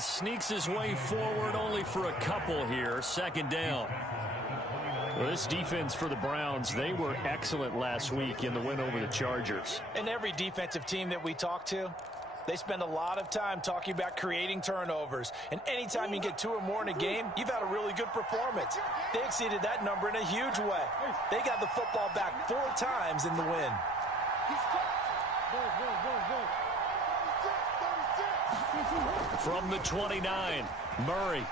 sneaks his way forward only for a couple here. Second down. Well, this defense for the Browns, they were excellent last week in the win over the Chargers. And every defensive team that we talk to, they spend a lot of time talking about creating turnovers. And anytime you get 2 or more in a game, you've had a really good performance. They exceeded that number in a huge way. They got the football back 4 times in the win. From the 29, Murray.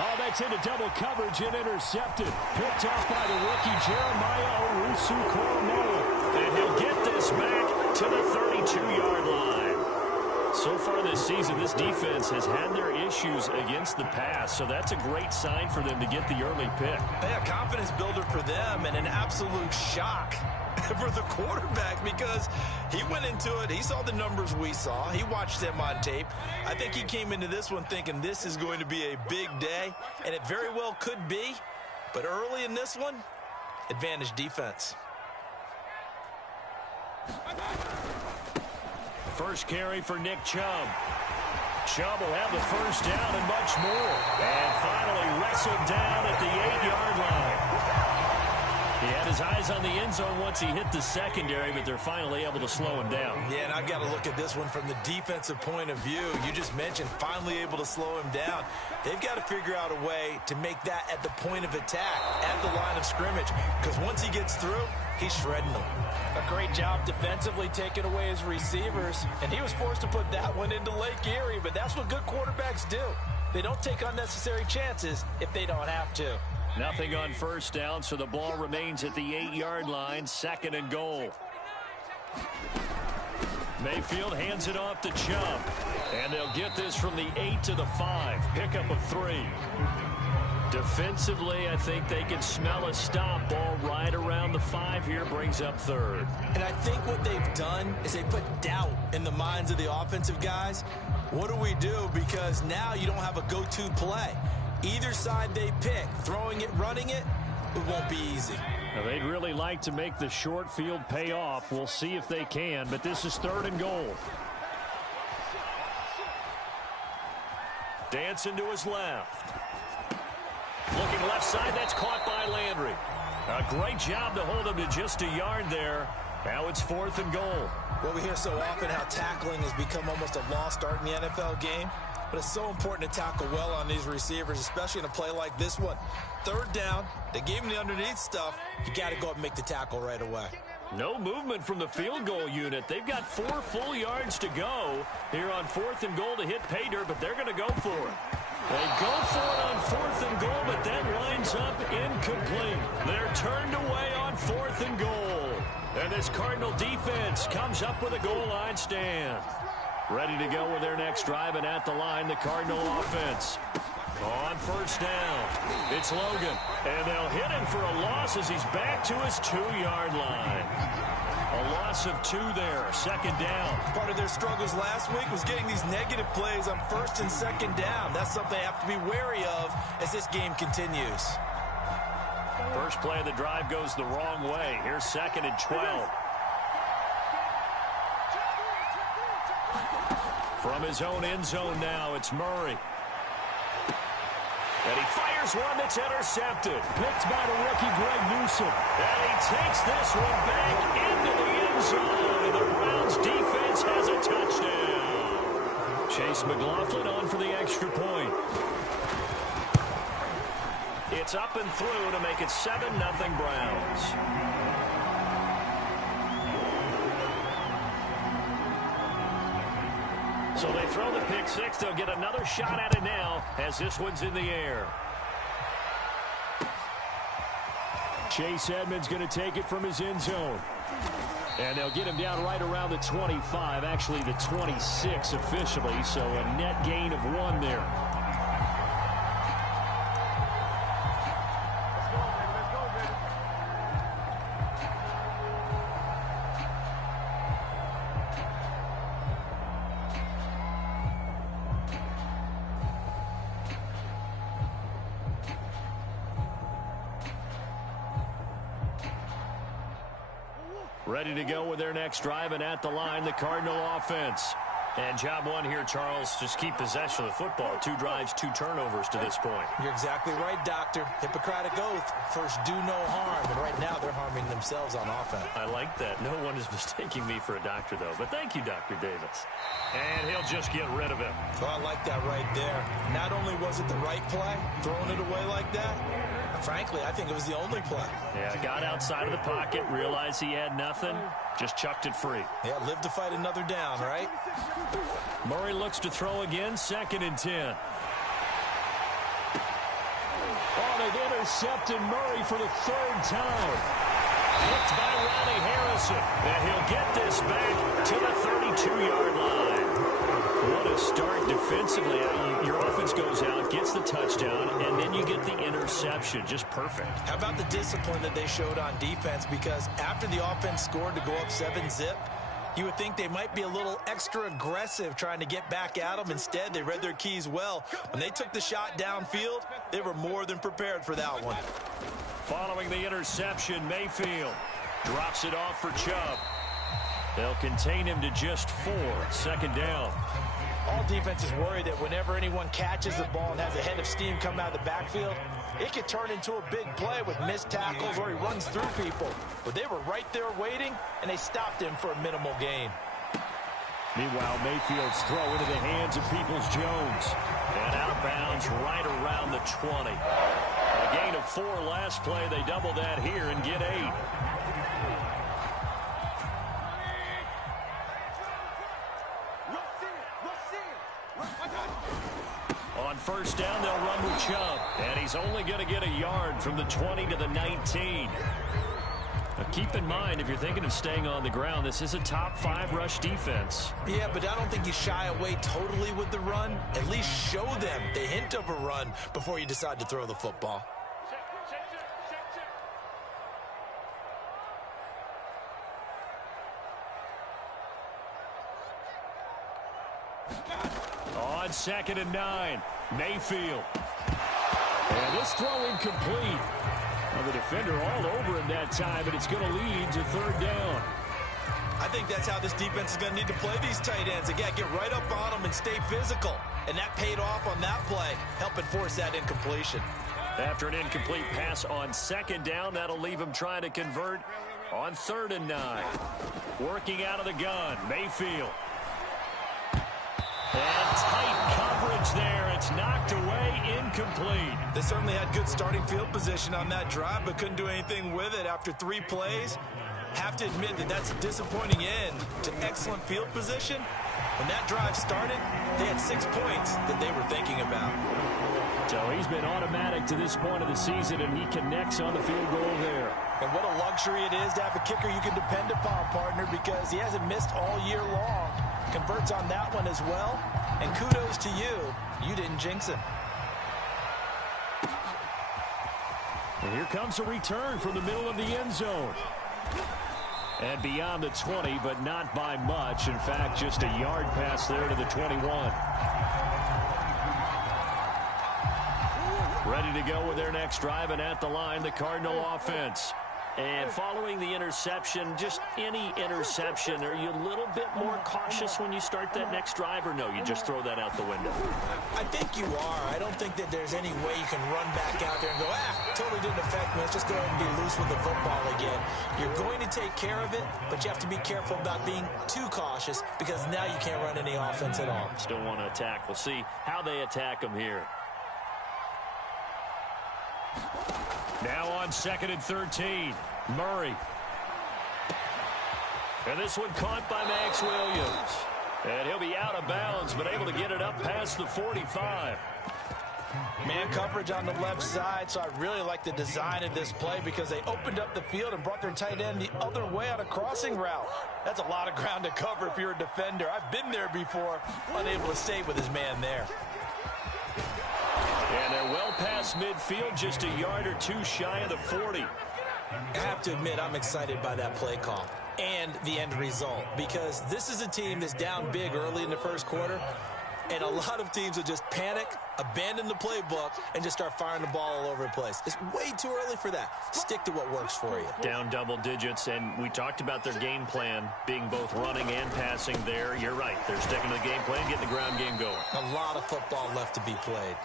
Oh, that's into double coverage and intercepted. Picked off by the rookie Jeremiah Owusu-Koramoah. And he'll get this back to the 32-yard line. So far this season, this defense has had their issues against the pass, so that's a great sign for them to get the early pick. Yeah, confidence builder for them and an absolute shock for the quarterback because he went into it. He saw the numbers we saw. He watched them on tape. I think he came into this one thinking this is going to be a big day, and it very well could be. But early in this one, advantage defense. First carry for Nick Chubb. Chubb will have the first down and much more. And finally wrestled down at the 8-yard line. He had his eyes on the end zone once he hit the secondary, but they're finally able to slow him down. Yeah, and I've got to look at this one from the defensive point of view. You just mentioned finally able to slow him down. They've got to figure out a way to make that at the point of attack, at the line of scrimmage, because once he gets through, he's shredding them. A great job defensively taking away his receivers, and he was forced to put that one into Lake Erie, but that's what good quarterbacks do. They don't take unnecessary chances if they don't have to. Nothing on first down, so the ball remains at the 8-yard line, 2nd and goal. Mayfield hands it off to Chubb, and they'll get this from the 8 to the 5, pickup of 3. Defensively, I think they can smell a stop. Ball right around the 5 here, brings up 3rd. And I think what they've done is they put doubt in the minds of the offensive guys. What do we do? Because now you don't have a go-to play. Either side they pick, throwing it, running it, it won't be easy. Now, they'd really like to make the short field pay off. We'll see if they can, but this is 3rd and goal. Dancing to his left. Looking left side, that's caught by Landry. A great job to hold him to just a yard there. Now it's 4th and goal. Well, we hear so often how tackling has become almost a lost art in the NFL game. But it's so important to tackle well on these receivers, especially in a play like this one. 3rd down, they gave him the underneath stuff. You got to go up and make the tackle right away. No movement from the field goal unit. They've got 4 full yards to go here on 4th and goal to hit pay dirt, but they're going to go for it. They go for it on 4th and goal, but then lines up incomplete. They're turned away on 4th and goal. And this Cardinal defense comes up with a goal line stand. Ready to go with their next drive, and at the line, the Cardinal offense. On first down, it's Logan, and they'll hit him for a loss as he's back to his 2-yard line. A loss of 2 there, 2nd down. Part of their struggles last week was getting these negative plays on 1st and 2nd down. That's something they have to be wary of as this game continues. First play of the drive goes the wrong way. Here's 2nd and 12. From his own end zone now, it's Murray. And he fires one that's intercepted. Picked by the rookie Greg Newsome. And he takes this one back into the end zone. And the Browns defense has a touchdown. Chase McLaughlin on for the extra point. It's up and through to make it 7-0 Browns. So they throw the pick 6. They'll get another shot at it now as this one's in the air. Chase Edmonds going to take it from his end zone. And they'll get him down right around the 25, actually the 26 officially, so a net gain of 1 there. Ready to go with their next drive, and at the line, the Cardinal offense. And job one here, Charles, just keep possession of the football. 2 drives, 2 turnovers to this point. You're exactly right, Doctor. Hippocratic oath. First, do no harm. And right now, they're harming themselves on offense. I like that. No one is mistaking me for a doctor, though. But thank you, Dr. Davis. And he'll just get rid of him. Well, I like that right there. Not only was it the right play, throwing it away like that, frankly, I think it was the only play. Yeah, got outside of the pocket, realized he had nothing, just chucked it free. Yeah, live to fight another down, right? Murray looks to throw again, 2nd and 10. Oh, they've intercepted Murray for the 3rd time. Picked by Ronnie Harrison. And he'll get this back to the 32-yard line. What a start defensively. Your offense goes out, gets the touchdown, and then you get the interception. Just perfect. How about the discipline that they showed on defense? Because after the offense scored to go up 7-zip, you would think they might be a little extra aggressive trying to get back at them. Instead, they read their keys well. When they took the shot downfield, they were more than prepared for that one. Following the interception, Mayfield drops it off for Chubb. They'll contain him to just 4, 2nd down. All defenses worry that whenever anyone catches the ball and has a head of steam come out of the backfield, it could turn into a big play with missed tackles or he runs through people. But they were right there waiting, and they stopped him for a minimal gain. Meanwhile, Mayfield's throw into the hands of Peoples-Jones. And out of bounds right around the 20. A gain of 4 last play. They double that here and get 8. On 1st down, they'll run with Chubb. And he's only going to get a yard from the 20 to the 19. Now keep in mind, if you're thinking of staying on the ground, this is a top 5 rush defense. Yeah, but I don't think you shy away totally with the run. At least show them the hint of a run before you decide to throw the football. On 2nd and 9, Mayfield. And this throw incomplete. Well, the defender all over him that time, but it's going to lead to 3rd down. I think that's how this defense is going to need to play these tight ends. Again, get right up on them and stay physical. And that paid off on that play, helping force that incompletion. After an incomplete pass on 2nd down, that'll leave him trying to convert on 3rd and 9. Working out of the gun, Mayfield. And tight coverage there. It's knocked away, incomplete. They certainly had good starting field position on that drive, but couldn't do anything with it after 3 plays. Have to admit that that's a disappointing end to excellent field position. When that drive started, they had 6 points that they were thinking about. So he's been automatic to this point of the season, and he connects on the field goal there. And what a luxury it is to have a kicker you can depend upon, partner, because he hasn't missed all year long. Converts on that one as well. And kudos to you. You didn't jinx him. And here comes a return from the middle of the end zone. And beyond the 20, but not by much. In fact, just a yard pass there to the 21. Ready to go with their next drive, and at the line, the Cardinal offense. And following the interception, just any interception, are you a little bit more cautious when you start that next drive, or no, you just throw that out the window? I think you are. I don't think that there's any way you can run back out there and go, totally didn't affect me. Let's just go ahead and be loose with the football again. You're going to take care of it, but you have to be careful about being too cautious because now you can't run any offense at all. Still want to attack. We'll see how they attack them here. Now on 2nd and 13, Murray. And this one caught by Max Williams. And he'll be out of bounds, but able to get it up past the 45. Man coverage on the left side, so I really like the design of this play because they opened up the field and brought their tight end the other way on a crossing route. That's a lot of ground to cover if you're a defender. I've been there before, unable to stay with his man there. And they're well past midfield, just a yard or 2 shy of the 40. I have to admit, I'm excited by that play call and the end result because this is a team that's down big early in the first quarter. And a lot of teams will just panic, abandon the playbook, and just start firing the ball all over the place. It's way too early for that. Stick to what works for you. Down double digits, and we talked about their game plan being both running and passing there. You're right. They're sticking to the game plan, getting the ground game going. A lot of football left to be played.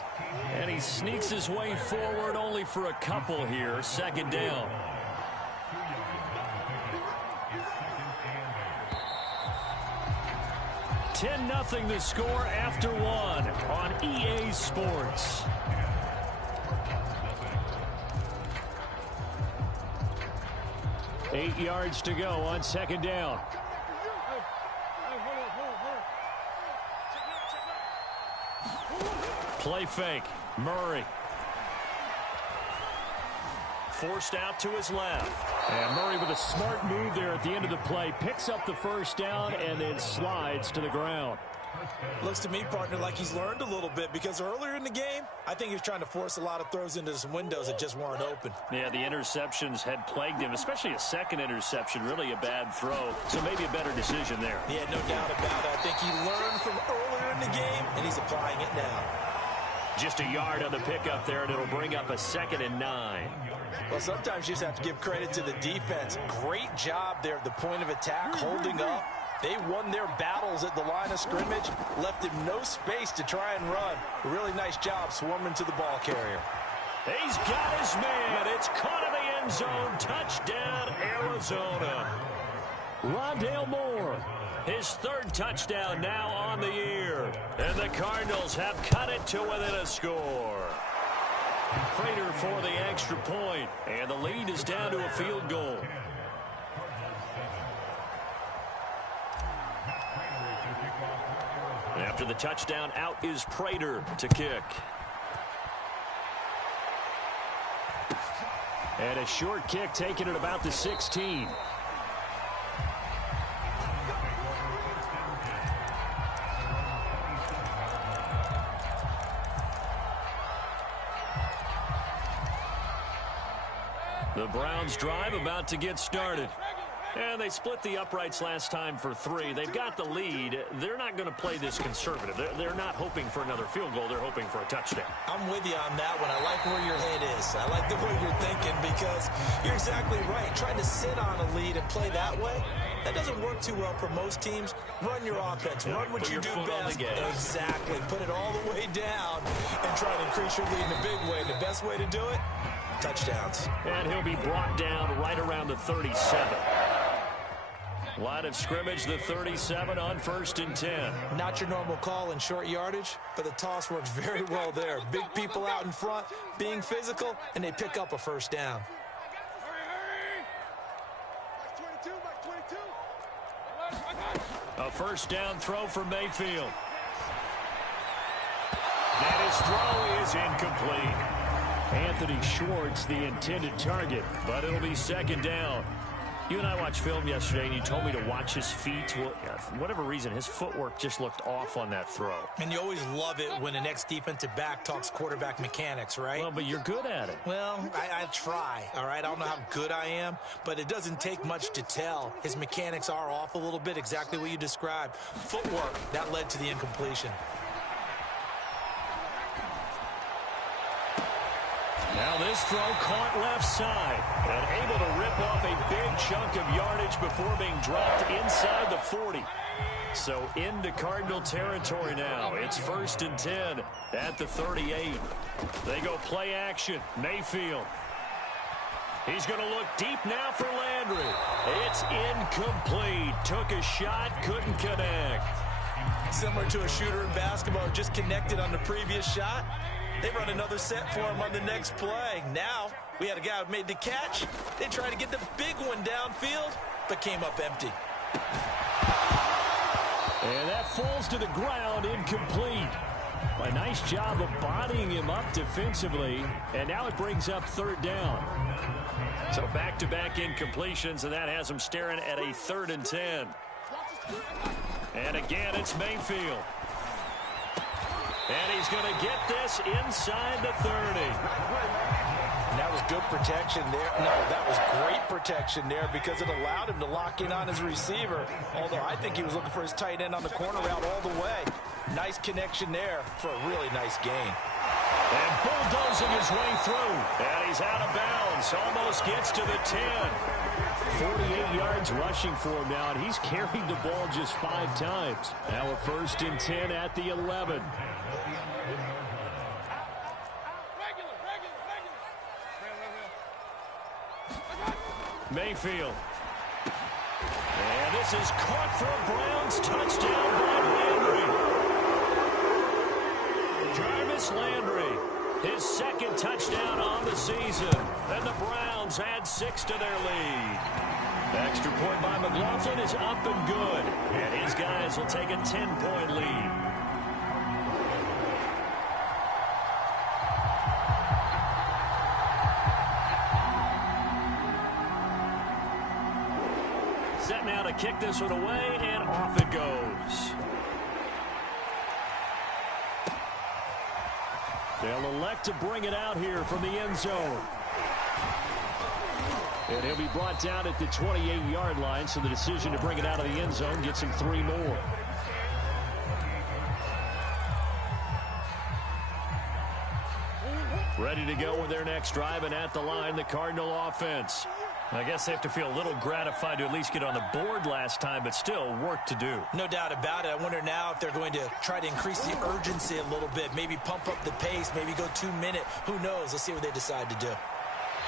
And he sneaks his way forward only for a couple here. Second down. $10-0 the score after one on EA Sports. Eight yards to go on second down. Play fake. Murray. Forced out to his left. And Murray with a smart move there at the end of the play. Picks up the first down and then slides to the ground. Looks to me, partner, like he's learned a little bit because earlier in the game, I think he was trying to force a lot of throws into some windows that just weren't open. Yeah, the interceptions had plagued him, especially a second interception, really a bad throw. So maybe a better decision there. Yeah, no doubt about it. I think he learned from earlier in the game, and he's applying it now. Just a yard on the pickup there, and it'll bring up a 2nd and 9. Well, sometimes you just have to give credit to the defense. Great job there at the point of attack, holding up. They won their battles at the line of scrimmage, left him no space to try and run. A really nice job swarming to the ball carrier. He's got his man. It's caught in the end zone. Touchdown, Arizona. Rondale Moore, his 3rd touchdown now on the year. And the Cardinals have cut it to within a score. Prater for the extra point, and the lead is down to a field goal. After the touchdown, out is Prater to kick. And a short kick taken at about the 16. The Browns drive about to get started. And they split the uprights last time for 3. They've got the lead. They're not going to play this conservative. They're not hoping for another field goal. They're hoping for a touchdown. I'm with you on that one. I like where your head is. I like the way you're thinking because you're exactly right. Trying to sit on a lead and play that way, that doesn't work too well for most teams. Run your offense. Run what you do best. Exactly. Put it all the way down and try to increase your lead in a big way. The best way to do it, touchdowns. And he'll be brought down right around the 37. Line of scrimmage, the 37 on 1st and 10. Not your normal call in short yardage, but the toss works very well there. Big people out in front, being physical, and they pick up a first down. A first down throw for Mayfield. And his throw is incomplete. Anthony Schwartz, the intended target, but it'll be 2nd down. You and I watched film yesterday, and you told me to watch his feet. Well, for whatever reason, his footwork just looked off on that throw. And you always love it when an ex-defensive back talks quarterback mechanics, right? Well, but you're good at it. Well, I try, all right? I don't know how good I am, but it doesn't take much to tell. His mechanics are off a little bit, exactly what you described. Footwork, that led to the incompletion. Now this throw caught left side and able to rip off a big chunk of yardage before being dropped inside the 40. So into Cardinal territory now. It's 1st and 10 at the 38. They go play action. Mayfield. He's going to look deep now for Landry. It's incomplete. Took a shot, couldn't connect. Similar to a shooter in basketball, just connected on the previous shot. They run another set for him on the next play. Now, we had a guy who made the catch. They tried to get the big one downfield, but came up empty. And that falls to the ground, incomplete. A nice job of bodying him up defensively, and now it brings up 3rd down. So back-to-back incompletions, and that has him staring at a 3rd and 10. And again, it's Mayfield. And he's going to get this inside the 30. And that was good protection there. No, that was great protection there because it allowed him to lock in on his receiver. Although I think he was looking for his tight end on the corner route all the way. Nice connection there for a really nice gain. And bulldozing his way through. And he's out of bounds. Almost gets to the 10. 48 yards rushing for him now, and he's carried the ball just 5 times. Now a 1st and 10 at the 11. Mayfield. And this is caught for a Browns touchdown by Landry. Jarvis Landry, his 2nd touchdown on the season. And the Browns add 6 to their lead. Extra point by McLaughlin is up and good. And his guys will take a 10-point lead. Set now to kick this one away, and off it goes. They'll elect to bring it out here from the end zone. And he'll be brought down at the 28-yard line, so the decision to bring it out of the end zone gets him 3 more. Ready to go with their next drive, and at the line, the Cardinal offense. I guess they have to feel a little gratified to at least get on the board last time, but still work to do. No doubt about it. I wonder now if they're going to try to increase the urgency a little bit, maybe pump up the pace, maybe go 2-minute. Who knows? Let's see what they decide to do.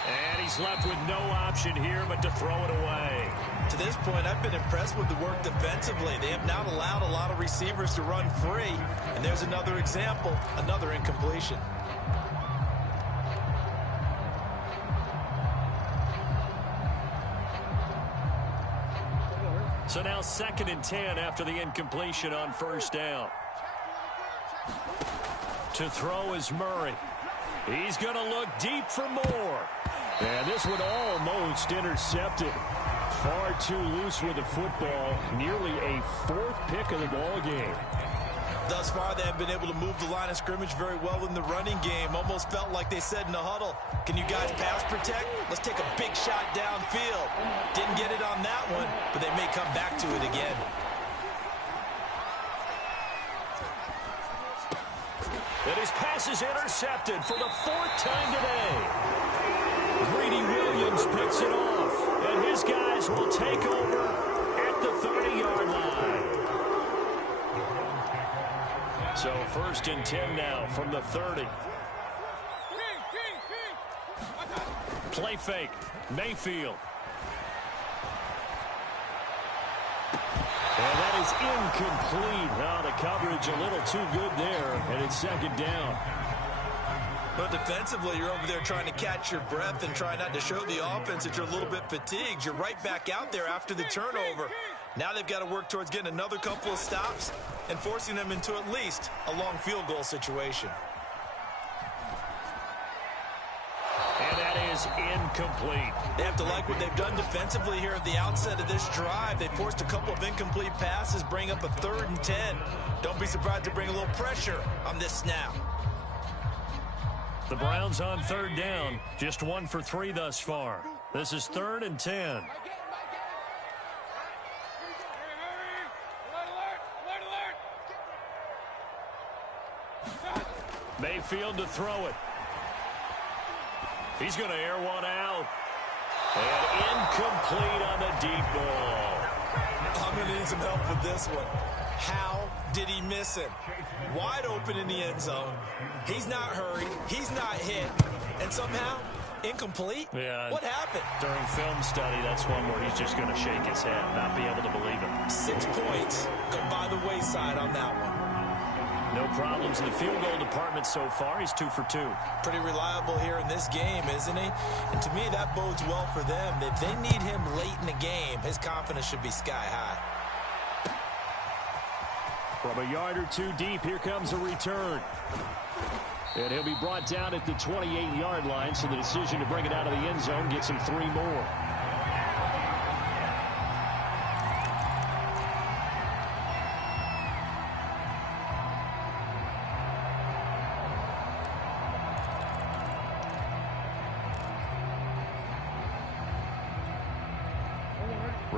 And he's left with no option here but to throw it away. To this point, I've been impressed with the work defensively. They have not allowed a lot of receivers to run free. And there's another example, another incompletion. So now 2nd and 10 after the incompletion on 1st down. To throw is Murray. He's going to look deep for more. And this one almost intercepted. Far too loose with the football. Nearly a 4th pick of the ball game. Thus far, they have been able to move the line of scrimmage very well in the running game. Almost felt like they said in the huddle, can you guys pass protect? Let's take a big shot downfield. Didn't get it on that one, but they may come back to it again. And his pass is intercepted for the 4th time today. Greedy Williams picks it off, and his guys will take over at the 30-yard line. So 1st and 10 now from the 30. Play fake. Mayfield. And that is incomplete. Oh, the coverage a little too good there, and it's 2nd down. But defensively, you're over there trying to catch your breath and try not to show the offense that you're a little bit fatigued. You're right back out there after the turnover. Now they've got to work towards getting another couple of stops and forcing them into at least a long field goal situation. And that is incomplete. They have to like what they've done defensively here at the outset of this drive. They forced a couple of incomplete passes, bring up a 3rd and 10. Don't be surprised to bring a little pressure on this snap. The Browns on 3rd down, just 1 for 3 thus far. This is 3rd and 10. Mayfield to throw it. He's going to air one out. And incomplete on the deep ball. I'm going to need some help with this one. How did he miss him? Wide open in the end zone. He's not hurried. He's not hit. And somehow, incomplete? Yeah. What happened? During film study, that's one where he's just going to shake his head, not be able to believe it. 6 points go by the wayside on that one. No problems in the field goal department so far. He's 2 for 2. Pretty reliable here in this game, isn't he? And to me, that bodes well for them. If they need him late in the game, his confidence should be sky high. From a yard or 2 deep, here comes a return. And he'll be brought down at the 28-yard line, so the decision to bring it out of the end zone gets him 3 more.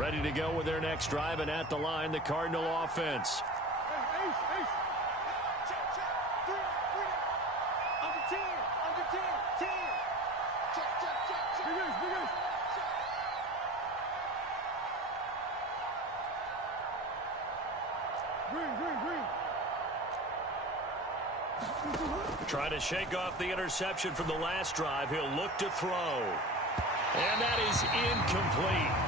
Ready to go with their next drive, and at the line, the Cardinal offense. Trying to shake off the interception from the last drive. He'll look to throw. And that is incomplete.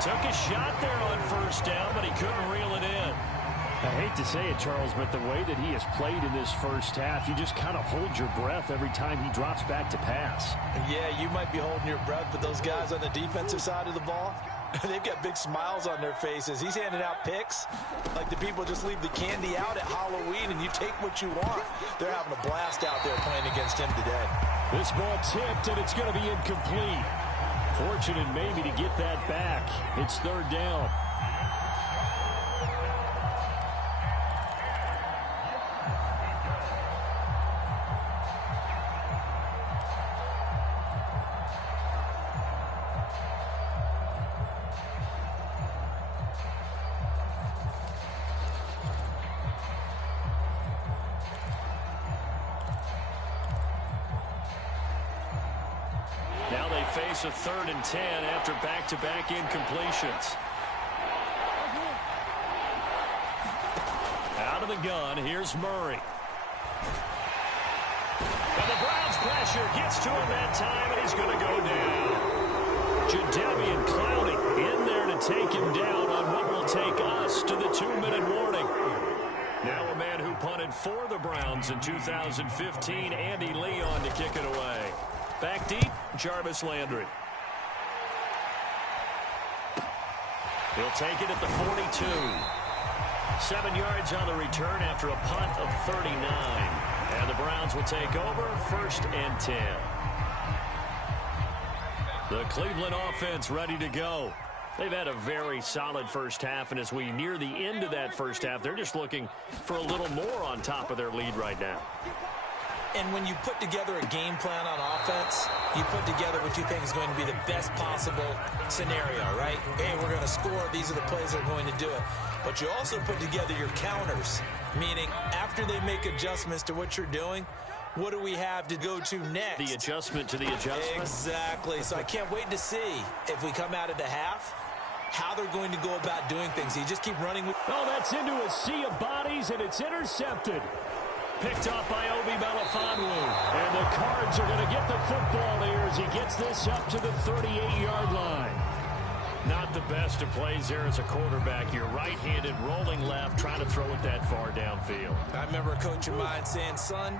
Took a shot there on first down, but he couldn't reel it in. I hate to say it, Charles, but the way that he has played in this first half, you just kind of hold your breath every time he drops back to pass. Yeah, you might be holding your breath, but those guys on the defensive side of the ball, they've got big smiles on their faces. He's handing out picks like the people just leave the candy out at Halloween and you take what you want. They're having a blast out there playing against him today. This ball tipped, and it's going to be incomplete. Fortunate maybe to get that back. It's third down. Now they face a 3rd and 10 after back-to-back incompletions. Out of the gun, here's Murray. And the Browns pressure gets to him that time, and he's going to go down. Jadeveon Clowney in there to take him down on what will take us to the 2-minute warning. Now a man who punted for the Browns in 2015, Andy Leon, to kick it away. Back deep, Jarvis Landry. He'll take it at the 42. 7 yards on the return after a punt of 39. And the Browns will take over, 1st and 10. The Cleveland offense ready to go. They've had a very solid first half, and as we near the end of that first half, they're just looking for a little more on top of their lead right now. And when you put together a game plan on offense, you put together what you think is going to be the best possible scenario, right? Hey, we're going to score. These are the plays that are going to do it. But you also put together your counters, meaning after they make adjustments to what you're doing, what do we have to go to next? The adjustment to the adjustment? Exactly. So I can't wait to see if we come out of the half, how they're going to go about doing things. You just keep running with... Oh, that's into a sea of bodies, and it's intercepted. Picked off by Obi Melifonwu. And the Cards are going to get the football here as he gets this up to the 38-yard line. Not the best of plays there as a quarterback. You're right-handed, rolling left, trying to throw it that far downfield. I remember a coach of mine saying, son,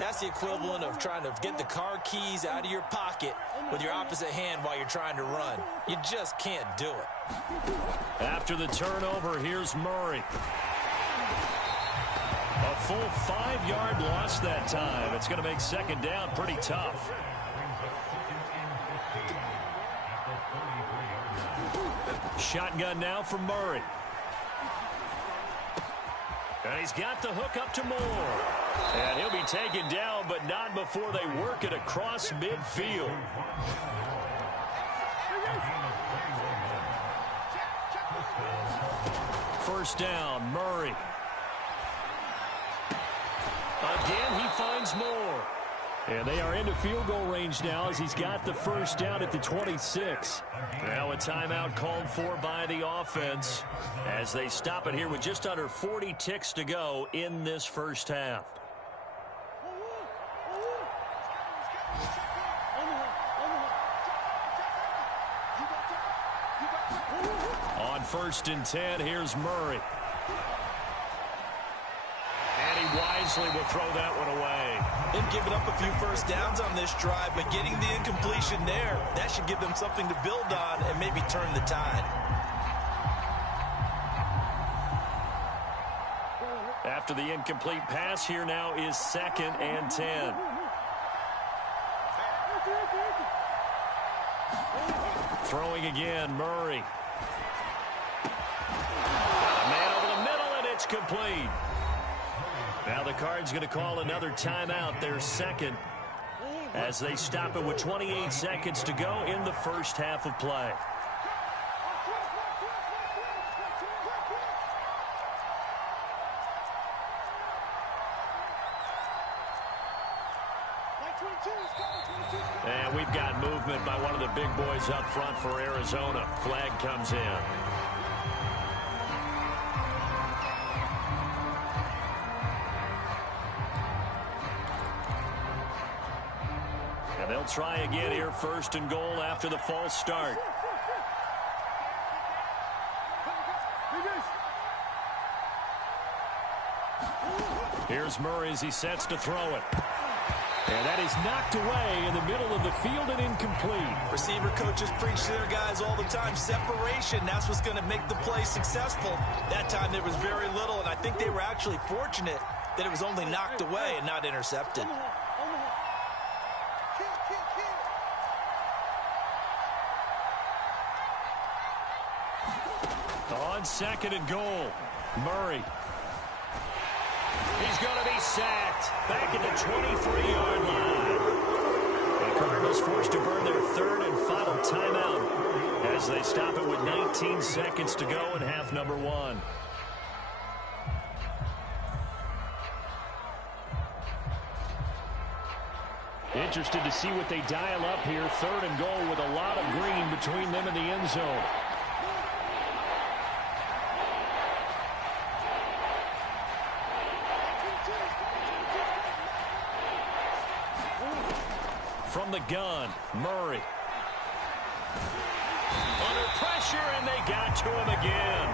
that's the equivalent of trying to get the car keys out of your pocket with your opposite hand while you're trying to run. You just can't do it. After the turnover, here's Murray. A full 5-yard loss that time. It's going to make 2nd down pretty tough. Shotgun now from Murray. And he's got the hook up to Moore. And he'll be taken down, but not before they work it across midfield. First down, Murray. Again, he finds Moore. And they are into field goal range now as he's got the first down at the 26. Now a timeout called for by the offense as they stop it here with just under 40 ticks to go in this first half. On 1st and 10, here's Murray. And he wisely will throw that one away. They've given up a few first downs on this drive, but getting the incompletion there, that should give them something to build on and maybe turn the tide. After the incomplete pass, here now is 2nd and 10. Throwing again, Murray. A man over the middle, and it's complete. Now the Cards going to call another timeout, their 2nd, as they stop it with 28 seconds to go in the first half of play. And we've got movement by one of the big boys up front for Arizona. Flag comes in. And they'll try again here, 1st and goal after the false start. Here's Murray as he sets to throw it. And that is knocked away in the middle of the field and incomplete. Receiver coaches preach to their guys all the time. Separation, that's what's going to make the play successful. That time there was very little, and I think they were actually fortunate that it was only knocked away and not intercepted. On 2nd and goal, Murray. He's going to be sacked back at the 23-yard line. The Cardinals forced to burn their 3rd and final timeout as they stop it with 19 seconds to go in half number 1. Interested to see what they dial up here. 3rd and goal with a lot of green between them and the end zone. From the gun, Murray. Under pressure, and they got to him again.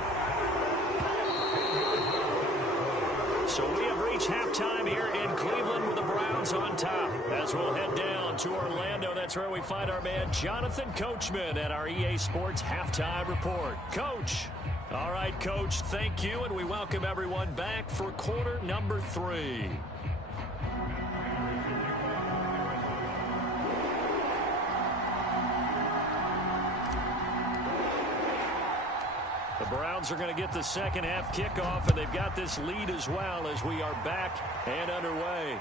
So we have reached halftime here in Cleveland with the Browns on top. As we'll head down to Orlando, that's where we find our man Jonathan Coachman at our EA Sports Halftime Report. Coach. All right, Coach, thank you, and we welcome everyone back for quarter number 3. The Browns are going to get the second half kickoff, and they've got this lead as well as we are back and underway.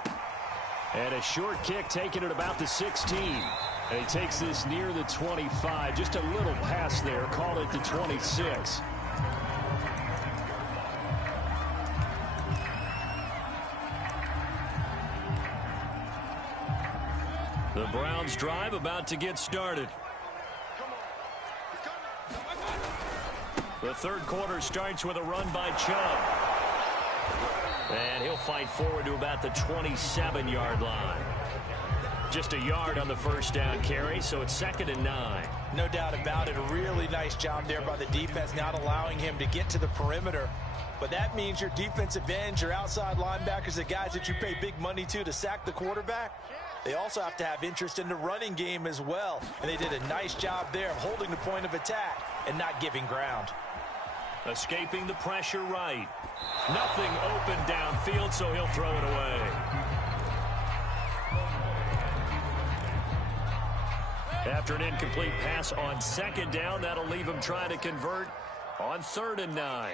And a short kick taken at about the 16. And he takes this near the 25. Just a little pass there. Call it the 26. The Browns drive about to get started. The 3rd quarter starts with a run by Chubb. And he'll fight forward to about the 27-yard line. Just a yard on the first down carry, so it's 2nd and 9. No doubt about it. A really nice job there by the defense, not allowing him to get to the perimeter. But that means your defensive ends, your outside linebackers, the guys that you pay big money to sack the quarterback, they also have to have interest in the running game as well. And they did a nice job there of holding the point of attack and not giving ground. Escaping the pressure right. Nothing open downfield, so he'll throw it away. After an incomplete pass on 2nd down, that'll leave him trying to convert on 3rd and 9.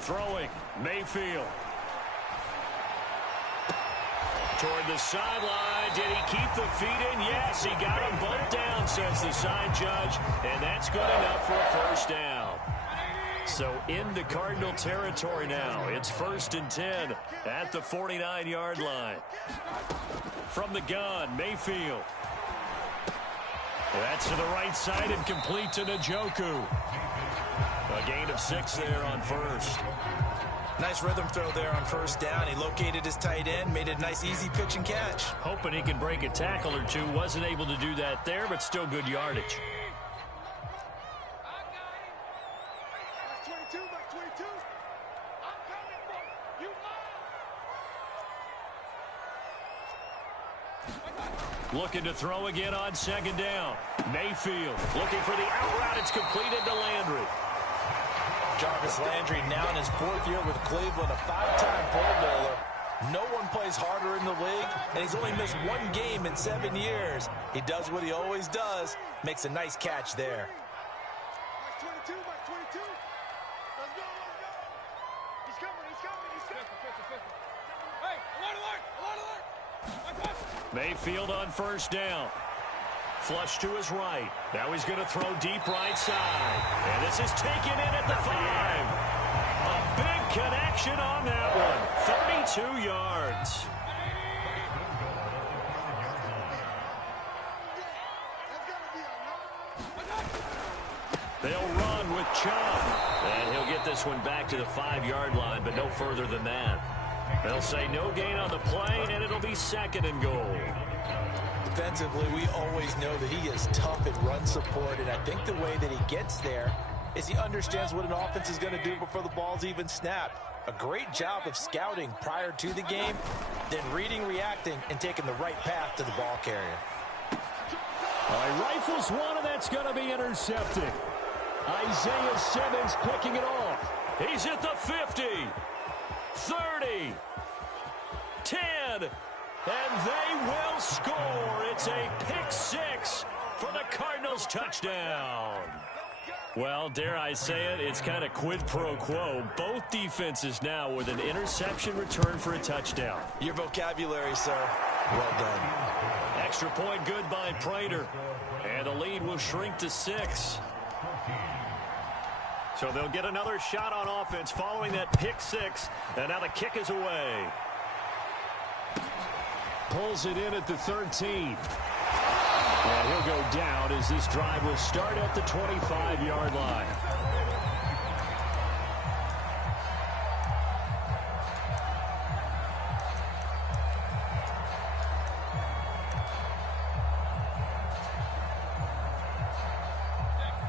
Throwing, Mayfield. Toward the sideline. Did he keep the feet in? Yes, he got them both down, says the side judge. And that's good enough for a first down. So into Cardinal territory now. It's 1st and 10 at the 49-yard line. From the gun, Mayfield. That's to the right side and complete to Njoku. A gain of 6 there on 1st. Nice rhythm throw there on 1st down. He located his tight end, made a nice easy pitch and catch. Hoping he can break a tackle or two. Wasn't able to do that there, but still good yardage. Looking to throw again on 2nd down. Mayfield looking for the out route. It's completed to Landry. Jarvis Landry now in his 4th year with Cleveland, a 5-time Pro Bowler. No one plays harder in the league, and he's only missed 1 game in 7 years. He does what he always does, makes a nice catch there. Mayfield on 1st down. Flush to his right. Now he's going to throw deep right side. And this is taken in at the 5. A big connection on that one. 32 yards. They'll run with Chubb. And he'll get this one back to the 5-yard line, but no further than that. They'll say no gain on the play, and it'll be 2nd and goal. Defensively, we always know that he is tough in run support, and I think the way that he gets there is he understands what an offense is going to do before the ball's even snapped. A great job of scouting prior to the game, then reading, reacting, and taking the right path to the ball carrier. All right, rifles one, and that's going to be intercepted. Isaiah Simmons picking it off. He's at the 50, 30, 10, and they will score. It's a pick 6 for the Cardinals touchdown. Well, dare I say it, it's kind of quid pro quo. Both defenses now with an interception return for a touchdown. Your vocabulary, sir. Well done. Extra point good by Prater. And the lead will shrink to 6. So they'll get another shot on offense following that pick 6. And now the kick is away. Pulls it in at the 13. And he'll go down as this drive will start at the 25-yard line.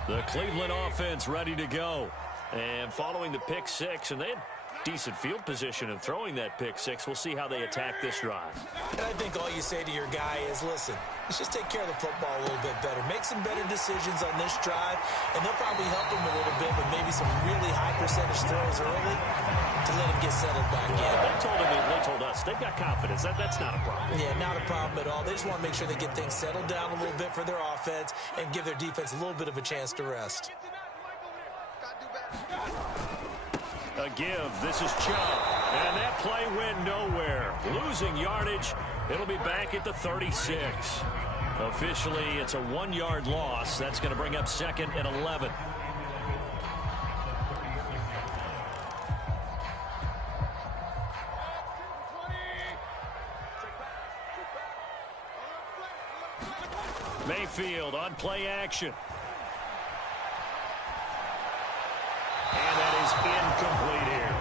The Cleveland offense ready to go. And following the pick 6, and they had decent field position in throwing that pick 6. We'll see how they attack this drive. And I think all you say to your guy is, listen, let's just take care of the football a little bit better. Make some better decisions on this drive, and they'll probably help him a little bit with maybe some really high percentage throws early to let him get settled back in. They told us they've got confidence. That's not a problem. Yeah, not a problem at all. They just want to make sure they get things settled down a little bit for their offense and give their defense a little bit of a chance to rest. A give. This is Chubb. And that play went nowhere. Losing yardage. It'll be back at the 36. Officially, it's a 1-yard loss. That's going to bring up 2nd and 11. Mayfield on play action. And that is incomplete here.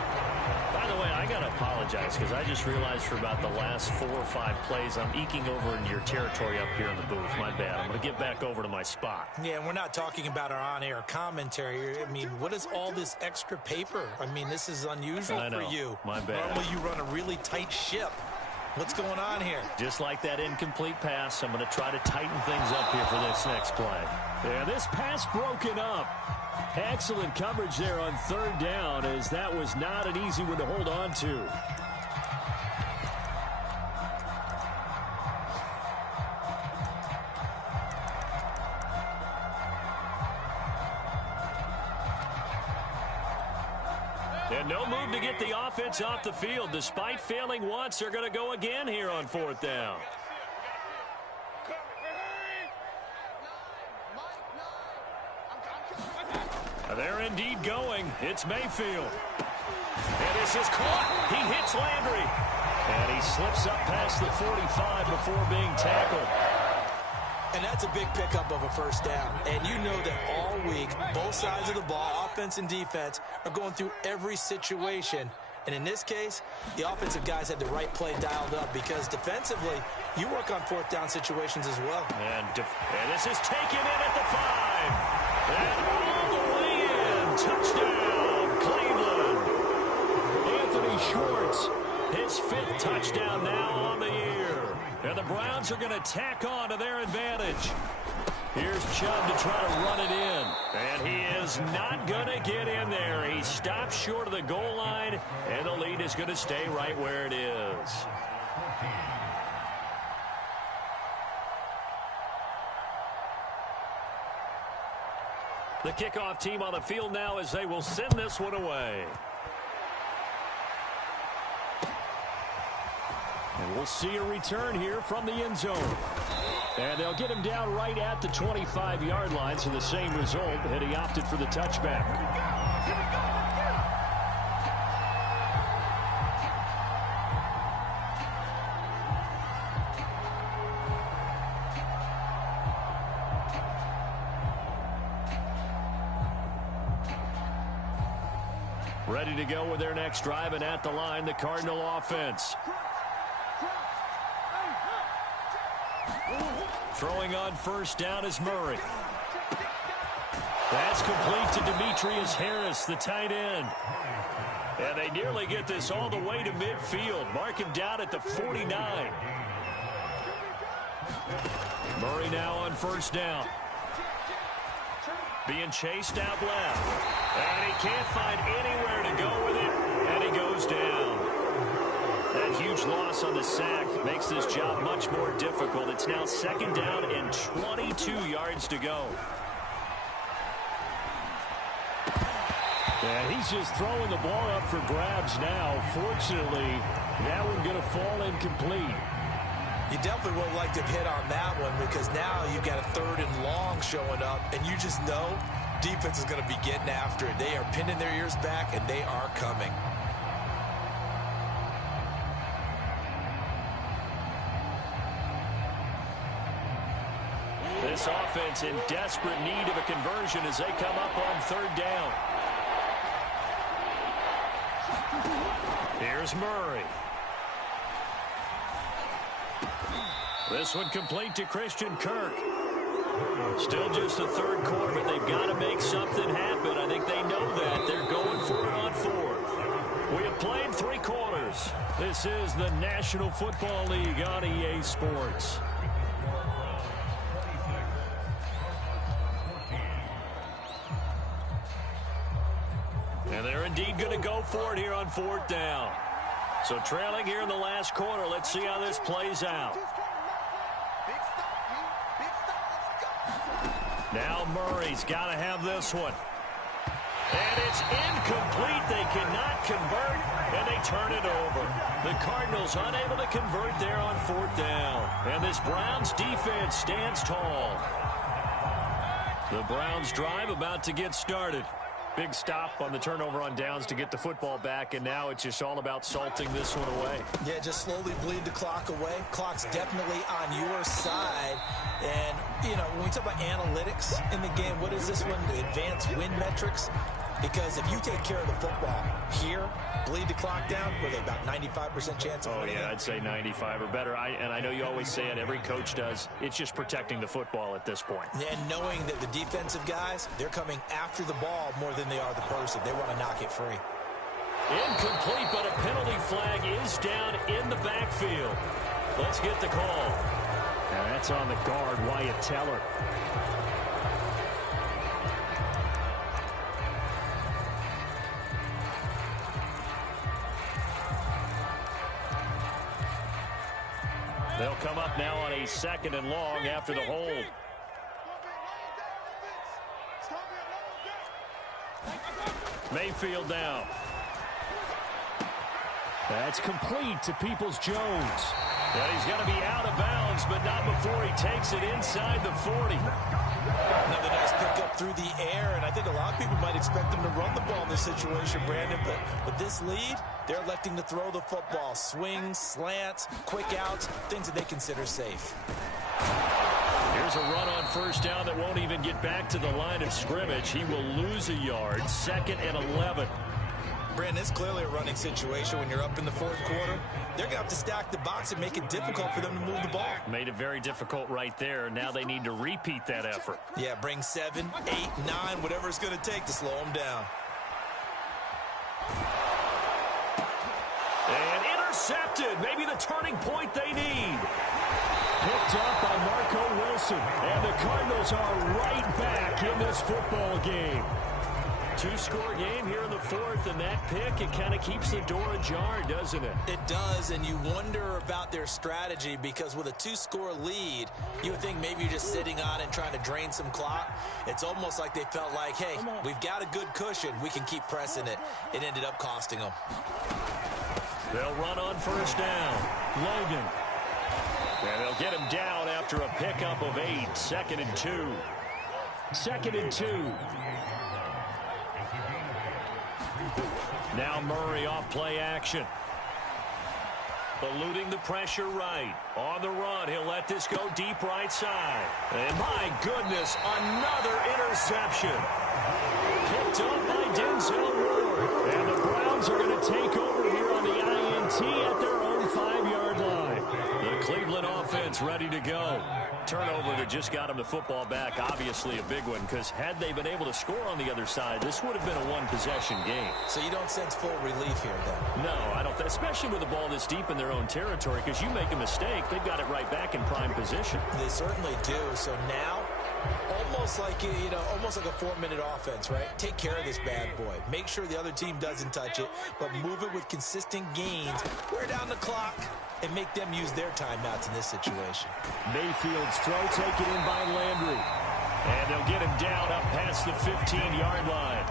By the way, I got to apologize because I just realized for about the last 4 or 5 plays, I'm eking over in your territory up here in the booth. My bad. I'm going to get back over to my spot. Yeah, and we're not talking about our on-air commentary. I mean, what is all this extra paper? I mean, this is unusual for you. My bad. Normally you run a really tight ship. What's going on here? Just like that incomplete pass, I'm going to try to tighten things up here for this next play. Yeah, this pass broken up. Excellent coverage there on 3rd down, as that was not an easy one to hold on to. And no move to get the offense off the field. Despite failing once, they're going to go again here on 4th down. They're indeed going. It's Mayfield. And this is caught. He hits Landry. And he slips up past the 45 before being tackled. And that's a big pickup of a 1st down. And you know that all week, both sides of the ball, offense and defense, are going through every situation. And in this case, the offensive guys had the right play dialed up because defensively, you work on 4th down situations as well. And this is taken in at the 5. And all the way in. Touchdown, Cleveland. Anthony Schwartz. His 5th touchdown now on the year. And the Browns are going to tack on to their advantage. Here's Chubb to try to run it in. And he is not going to get in there. He stops short of the goal line, and the lead is going to stay right where it is. The kickoff team on the field now as they will send this one away. And we'll see a return here from the end zone. And they'll get him down right at the 25-yard line, so the same result, and he opted for the touchback. Ready to go with their next drive, and at the line, the Cardinal offense. Throwing on first down is Murray. That's complete to Demetrius Harris, the tight end. And they nearly get this all the way to midfield. Mark him down at the 49. Murray now on first down. Being chased out left. And he can't find anywhere to go with it. And he goes down. That huge loss on the sack makes this job much more difficult. It's now second down and 22 yards to go. And he's just throwing the ball up for grabs now. Fortunately, that one going to fall incomplete. You definitely would like to have hit on that one because now you've got a 3rd and long showing up, and you just know defense is going to be getting after it. They are pinning their ears back, and they are coming. This offense in desperate need of a conversion as they come up on 3rd down. Here's Murray. This one complete to Christian Kirk. Still just the 3rd quarter, but they've got to make something happen. I think they know that. They're going for it on 4th. We have played 3 quarters. This is the National Football League on EA Sports. And they're indeed going to go for it here on 4th down. So trailing here in the last quarter. Let's see how this plays out. Now Murray's got to have this one. And it's incomplete. They cannot convert, and they turn it over. The Cardinals unable to convert there on 4th down. And this Browns defense stands tall. The Browns drive about to get started. Big stop on the turnover on downs to get the football back, and now it's just all about salting this one away. Yeah, just slowly bleed the clock away. Clock's definitely on your side. And, you know, when we talk about analytics in the game, what is this one? The advanced win metrics? Because if you take care of the football here, bleed the clock down, were they about 95% chance of winning? Oh, yeah, I'd say 95 or better. And I know you always say it, every coach does. It's just protecting the football at this point. And knowing that the defensive guys, they're coming after the ball more than they are the person. They want to knock it free. Incomplete, but a penalty flag is down in the backfield. Let's get the call. And that's on the guard, Wyatt Teller. They'll come up now on a 2nd and long after the hold. Mayfield down. That's complete to Peoples-Jones. And he's going to be out of bounds, but not before he takes it inside the 40. Another nice pickup through the air, and I think a lot of people might expect them to run the ball in this situation, Brandon, but with this lead, they're electing to throw the football. Swings, slants, quick outs, things that they consider safe. Here's a run on first down that won't even get back to the line of scrimmage. He will lose a yard. 2nd and 11. Brandon, it's clearly a running situation when you're up in the 4th quarter. They're going to have to stack the box and make it difficult for them to move the ball. Made it very difficult right there. Now they need to repeat that effort. Yeah, bring 7, 8, 9, whatever it's going to take to slow them down. And intercepted. Maybe the turning point they need. Picked up by Marco Wilson. And the Cardinals are right back in this football game. 2-score game here in the 4th, and that pick, it kind of keeps the door ajar, doesn't it? It does, and you wonder about their strategy because with a 2-score lead, you would think maybe you're just sitting on it and trying to drain some clock. It's almost like they felt like, hey, we've got a good cushion. We can keep pressing it. It ended up costing them. They'll run on first down. Logan. And they'll get him down after a pickup of 8. 2nd and 2. 2nd and 2. Now Murray off play action. Eluding the pressure right. On the run, he'll let this go deep right side. And my goodness, another interception. Picked up by Denzel Ward. And the offense ready to go. Turnover that just got him the football back. Obviously a big one, because had they been able to score on the other side, this would have been a one-possession game. So you don't sense full relief here, then? No, I don't. Especially with the ball this deep in their own territory, because you make a mistake, they've got it right back in prime position. They certainly do. So now, almost like almost like a 4-minute offense, right? Take care of this bad boy. Make sure the other team doesn't touch it, but move it with consistent gains. Wear down the clock and make them use their timeouts in this situation. Mayfield's throw taken in by Landry. And they'll get him down up past the 15-yard line.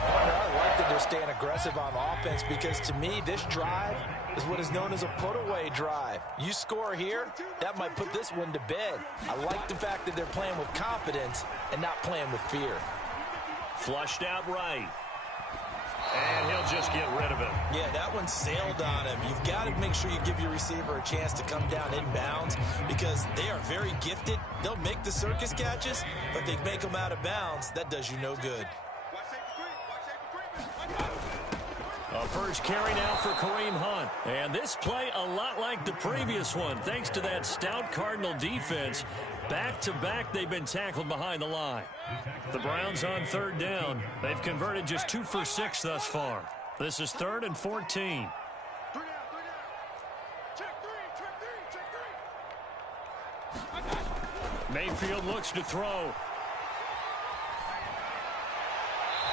I like that they're staying aggressive on offense, because to me, this drive is what is known as a put-away drive. You score here, that might put this one to bed. I like the fact that they're playing with confidence and not playing with fear. Flushed out right. And he'll just get rid of it. Yeah, that one sailed on him. You've got to make sure you give your receiver a chance to come down inbounds, because they are very gifted. They'll make the circus catches, but they make them out of bounds. That does you no good. A first carry now for Kareem Hunt. And this play a lot like the previous one, thanks to that stout Cardinal defense. Back-to-back, they've been tackled behind the line. The Browns on third down. They've converted just 2 for 6 thus far. This is 3rd and 14. Mayfield looks to throw.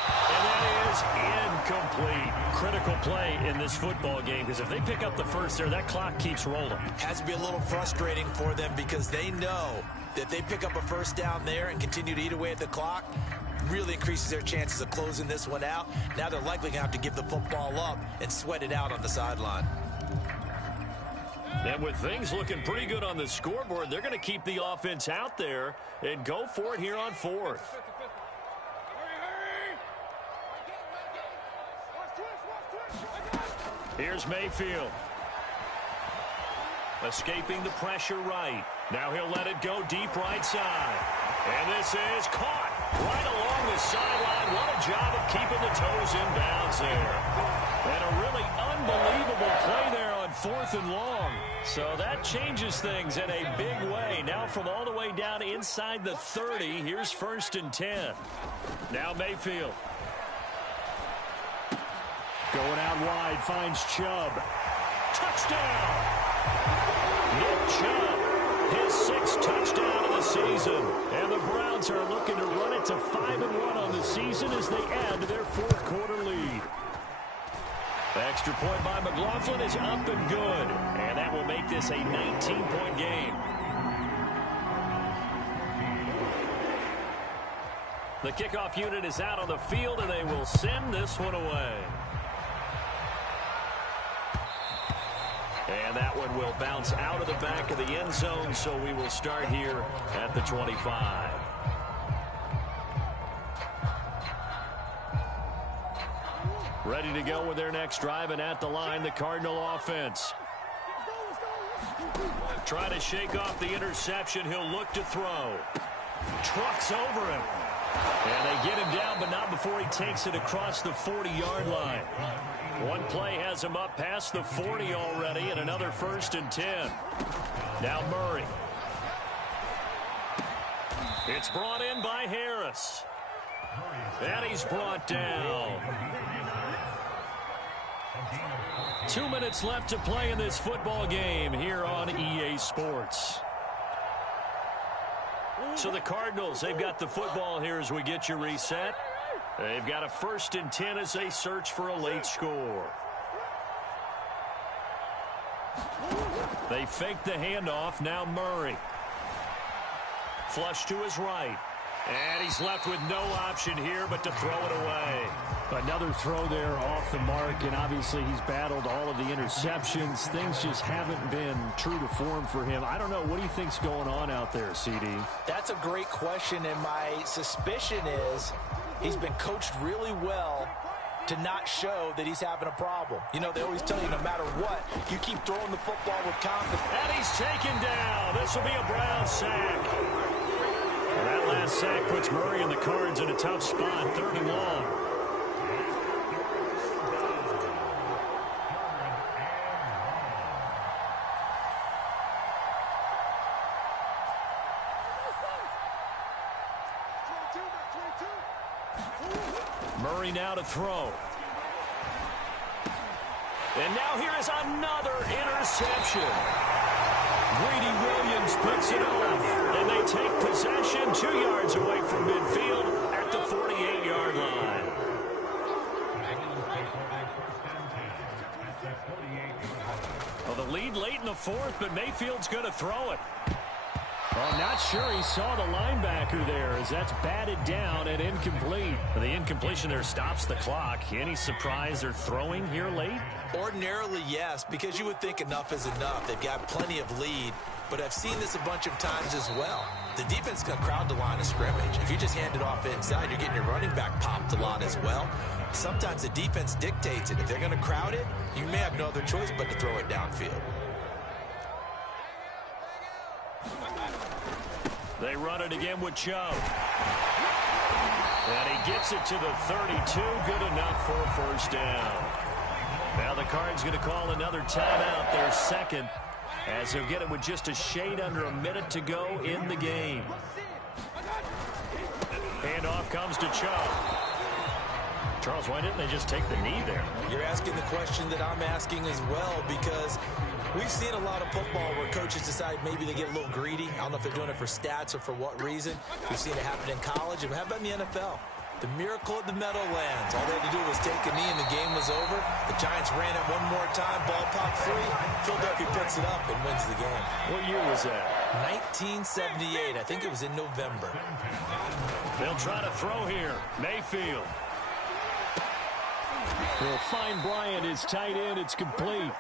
And that is incomplete. Critical play in this football game, because if they pick up the first there, that clock keeps rolling. Has to be a little frustrating for them, because they know that if they pick up a first down there and continue to eat away at the clock, really increases their chances of closing this one out. Now they're likely going to have to give the football up and sweat it out on the sideline. And with things looking pretty good on the scoreboard, they're going to keep the offense out there and go for it here on 4th. Here's Mayfield. Escaping the pressure right. Now he'll let it go deep right side. And this is caught right along the sideline. What a job of keeping the toes in bounds there. And a really unbelievable play there on 4th and long. So that changes things in a big way. Now from all the way down inside the 30, here's 1st and 10. Now Mayfield. Going out wide, finds Chubb. Touchdown! Nick Chubb, his 6th touchdown of the season. And the Browns are looking to run it to 5-1 on the season as they add to their 4th quarter lead. The extra point by McLaughlin is up and good. And that will make this a 19-point game. The kickoff unit is out on the field, and they will send this one away. And that one will bounce out of the back of the end zone, so we will start here at the 25. Ready to go with their next drive, and at the line, the Cardinal offense. Try to shake off the interception. He'll look to throw. Trucks over him. And they get him down, but not before he takes it across the 40-yard line. One play has him up past the 40 already, and another 1st and 10. Now Murray. It's brought in by Harris. And he's brought down. 2 minutes left to play in this football game here on EA Sports. So the Cardinals, they've got the football here as we get you reset. They've got a 1st and 10 as they search for a late score. They fake the handoff. Now Murray. Flush to his right. And he's left with no option here but to throw it away. Another throw there off the mark, and obviously he's battled all of the interceptions. Things just haven't been true to form for him. I don't know. What do you think's going on out there, CD? That's a great question, and my suspicion is he's been coached really well to not show that he's having a problem. You know, they always tell you no matter what, you keep throwing the football with confidence. And he's taken down. This will be a Brown sack. And that last sack puts Murray and the Cards in a tough spot, 3rd and long. Montgomery now to throw. And now here is another interception. Greedy Williams picks it off, and they take possession 2 yards away from midfield at the 48-yard line. Well, the lead late in the fourth, but Mayfield's going to throw it. Well, not sure he saw the linebacker there as that's batted down and incomplete. The incompletion there stops the clock. Any surprise they're throwing here late? Ordinarily, yes, because you would think enough is enough. They've got plenty of lead, but I've seen this a bunch of times as well. The defense can crowd the line of scrimmage. If you just hand it off inside, you're getting your running back popped a lot as well. Sometimes the defense dictates it. If they're going to crowd it, you may have no other choice but to throw it downfield. They run it again with Chubb. And he gets it to the 32. Good enough for a first down. Now the Cards going to call another timeout, their second, as they'll get it with just a shade under a minute to go in the game. Handoff comes to Chubb. Charles, why didn't they just take the knee there? You're asking the question that I'm asking as well, because we've seen a lot of football where coaches decide maybe they get a little greedy. I don't know if they're doing it for stats or for what reason. We've seen it happen in college. And how about in the NFL? The miracle of the Meadowlands. All they had to do was take a knee and the game was over. The Giants ran it one more time. Ball popped free. Philadelphia puts it up and wins the game. What year was that? 1978. I think it was in November. They'll try to throw here. Mayfield. Will find Bryant, his tight end. It's complete.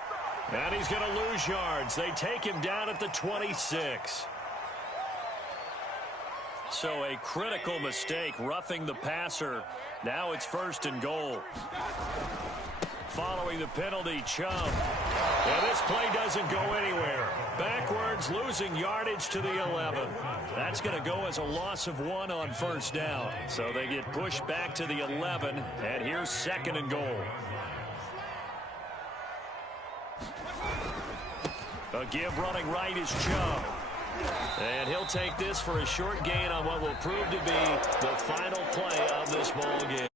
And he's going to lose yards. They take him down at the 26. So a critical mistake, roughing the passer. Now it's 1st and goal. Following the penalty, Chubb. And this play doesn't go anywhere. Backwards, losing yardage to the 11. That's going to go as a loss of 1 on 1st down. So they get pushed back to the 11, and here's 2nd and goal. A give running right is Chubb. And he'll take this for a short gain on what will prove to be the final play of this ball game.